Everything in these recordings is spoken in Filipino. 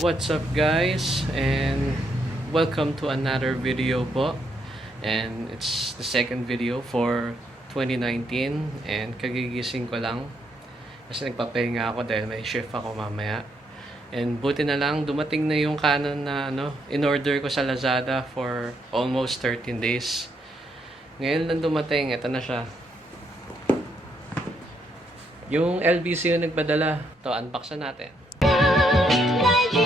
What's up guys, and welcome to another video po. And it's the second video for 2019 and kagigising ko lang kasi nagpapahinga ako dahil may shift ako mamaya. And buti na lang dumating na yung Canon na in-order ko sa Lazada for almost 13 days. Ngayon lang dumating, ito na siya. Yung LBC yung nagpadala. Ito, unbox na natin. So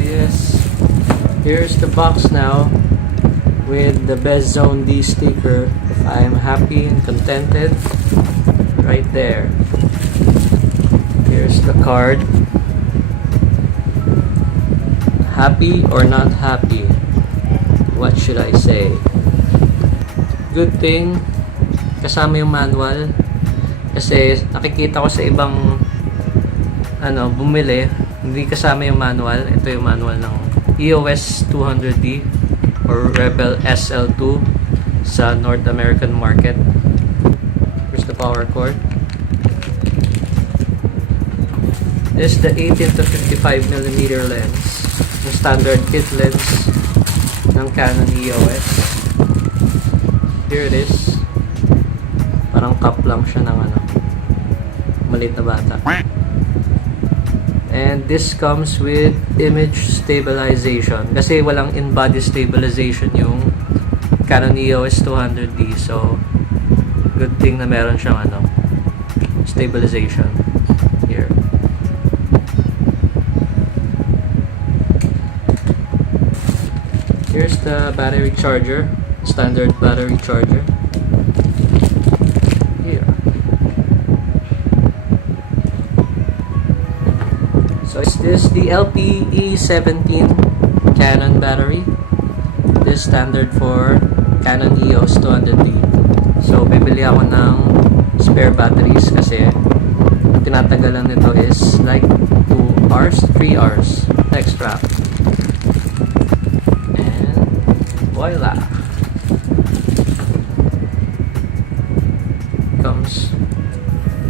yes, here's the box now with the Best Zone D sticker. If I'm happy and contented, right there. Here's the card. Happy or not happy? What should I say? Good thing kasama yung manual, kasi nakikita ko sa ibang bumili, hindi kasama yung manual. Ito yung manual ng EOS 200D or Rebel SL2 sa North American market. Here's the power cord. This is the 18 to 55mm lens, yung standard kit lens ng Canon EOS. Here it is. Parang cup lang siya ng maliit na bata. And this comes with image stabilization kasi walang in-body stabilization yung Canon EOS 200D. So good thing na meron siyang stabilization here. Here's the battery charger, standard battery charger. Here. So is this the LPE17 Canon battery? This standard for Canon EOS 200D. So bibili ako ng spare batteries kasi ang tinatagalan nito is like 2 hours, 3 hours extra. Voila! Comes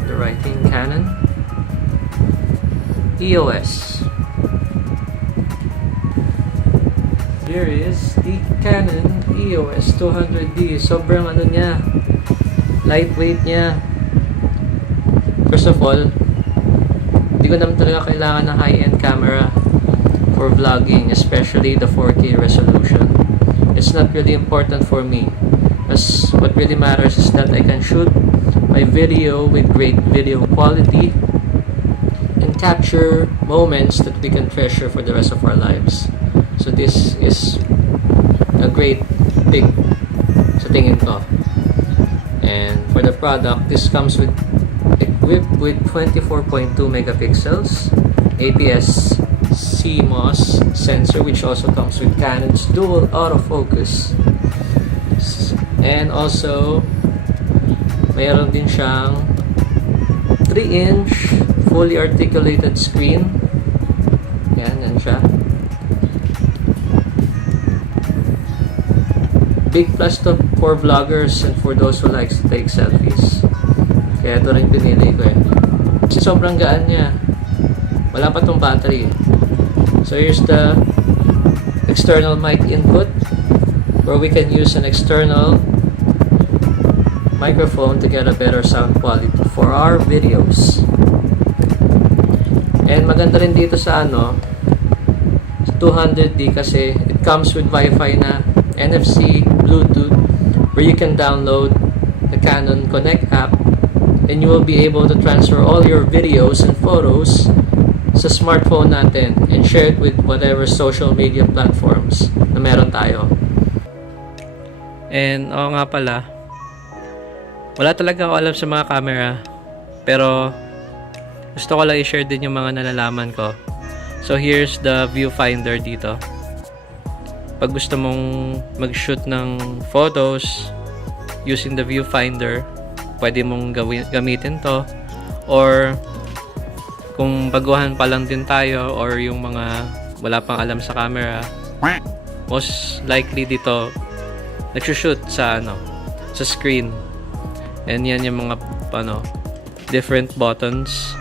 the writing Canon EOS. Here is the Canon EOS 200D. Sobrang niya, lightweight niya. First of all, hindi ko naman talaga kailangan ng high-end camera for vlogging, especially the 4K resolution. It's not really important for me, as what really matters is that I can shoot my video with great video quality and capture moments that we can treasure for the rest of our lives. So this is a great pick sa tingin ko. And for the product, this comes equipped with 24.2 megapixels APS CMOS sensor, which also comes with Canon's dual autofocus, and also mayroon din siyang 3-inch fully articulated screen. Yan siya. Big plus to for vloggers and for those who likes to take selfies. Kaya ito rin pinili ko kasi sobrang gaan niya. Wala pa tong battery. So here's the external mic input where we can use an external microphone to get a better sound quality for our videos. And maganda rin dito sa 200D kasi it comes with Wi-Fi na, NFC, Bluetooth, where you can download the Canon Connect app and you will be able to transfer all your videos and photos sa smartphone natin and share it with whatever social media platforms na meron tayo. And nga pala, wala talaga ako alam sa mga camera, pero gusto ko lang i-share din yung mga nalalaman ko. So here's the viewfinder dito. Pag gusto mong mag-shoot ng photos using the viewfinder, pwede mong gamitin to, or kung baguhan pa lang din tayo or yung mga wala pang alam sa camera, most likely dito nagsushoot sa sa screen. And yan yung mga different buttons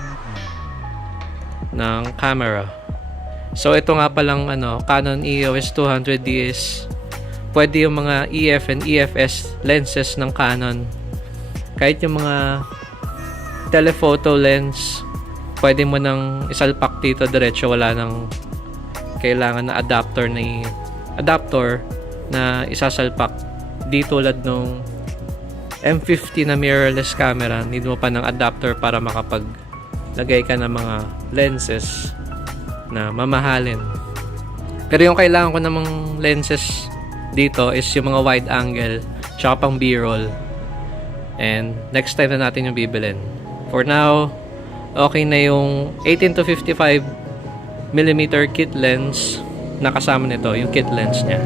ng camera. So ito nga palang Canon EOS 200D is pwede yung mga EF and EFS lenses ng Canon. Kahit yung mga telephoto lens, pwede mo nang isalpak dito diretso, wala nang kailangan na adapter na isasalpak. Di tulad nung M50 na mirrorless camera, need mo pa ng adapter para makapaglagay ka ng mga lenses na mamahalin. Pero yung kailangan ko namang lenses dito is yung mga wide angle tsaka pang B-roll. And next time na natin yung bibilin. For now, okay na yung 18 to 55mm kit lens na kasama nito, yung kit lens niya.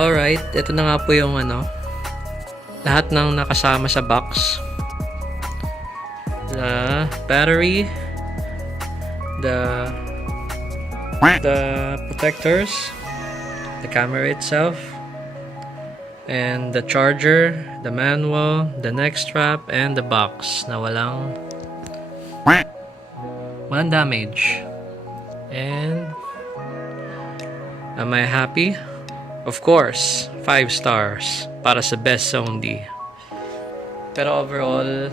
Alright, ito na nga po yung lahat ng nakasama sa box. The battery, the protectors, the camera itself, and the charger, the manual, the neck strap, and the box na walang damage. And am I happy? Of course, 5 stars para sa best only. Pero overall,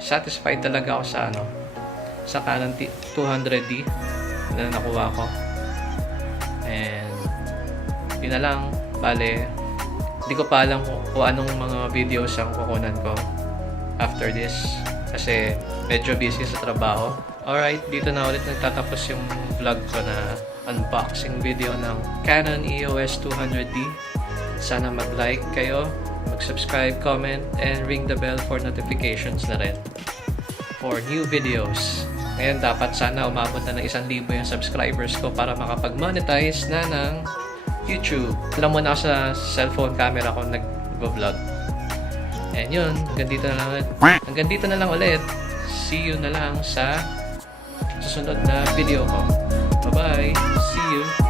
satisfied talaga ako sa Canon 200D na nakuha ko. And yun na lang, bale, hindi ko pa alam kung anong mga videos ang kukunan ko after this kasi medyo busy sa trabaho. Alright, dito na ulit nagtatapos yung vlog ko na unboxing video ng Canon EOS 200D. Sana mag-like kayo, mag-subscribe, comment, and ring the bell for notifications na rin for new videos. Ngayon dapat sana umabot na ng 1,000 yung subscribers ko para makapag-monetize na ng YouTube. Alam mo na ako sa cellphone camera ko nag-vlog. And yun, hanggang dito na lang ulit. See you na lang sa susunod na video ko. Bye-bye. See you.